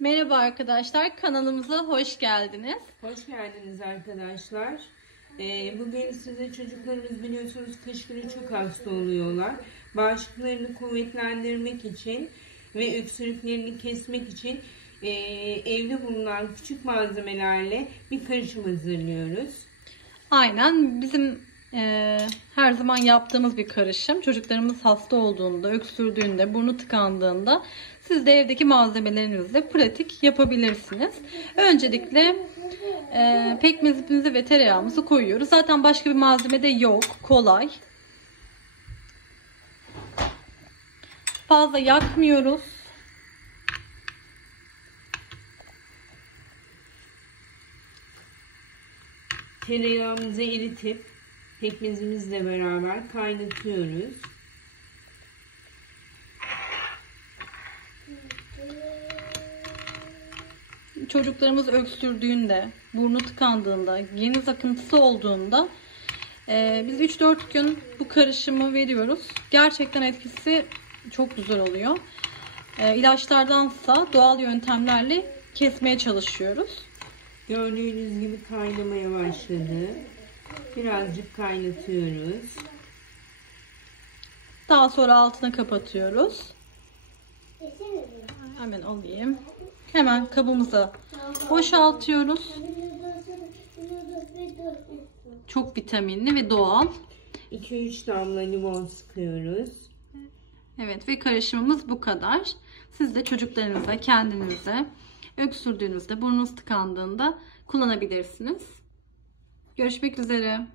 Merhaba arkadaşlar, kanalımıza hoş geldiniz. Hoş geldiniz arkadaşlar. Bugün size çocuklarımız biliyorsunuz kış günü çok hasta oluyorlar. Bağışıklarını kuvvetlendirmek için ve öksürüklerini kesmek için evde bulunan küçük malzemelerle bir karışım hazırlıyoruz. Aynen bizim her zaman yaptığımız bir karışım. Çocuklarımız hasta olduğunda, öksürdüğünde, burnu tıkandığında siz de evdeki malzemelerinizle pratik yapabilirsiniz. Öncelikle pekmezimizi ve tereyağımızı koyuyoruz. Zaten başka bir malzeme de yok. Kolay. Fazla yakmıyoruz. Tereyağımızı eritip pekmezimizle beraber kaynatıyoruz. Çocuklarımız öksürdüğünde, burnu tıkandığında, geniz akıntısı olduğunda biz 3-4 gün bu karışımı veriyoruz. Gerçekten etkisi çok güzel oluyor. İlaçlardansa doğal yöntemlerle kesmeye çalışıyoruz. Gördüğünüz gibi kaynamaya başladı. Birazcık kaynatıyoruz. Daha sonra altını kapatıyoruz. Hemen alayım. Hemen kabımıza boşaltıyoruz. Çok vitaminli ve doğal. 2-3 damla limon sıkıyoruz. Evet ve karışımımız bu kadar. Siz de çocuklarınıza, kendinize öksürdüğünüzde, burnunuz tıkandığında kullanabilirsiniz. Görüşmek üzere.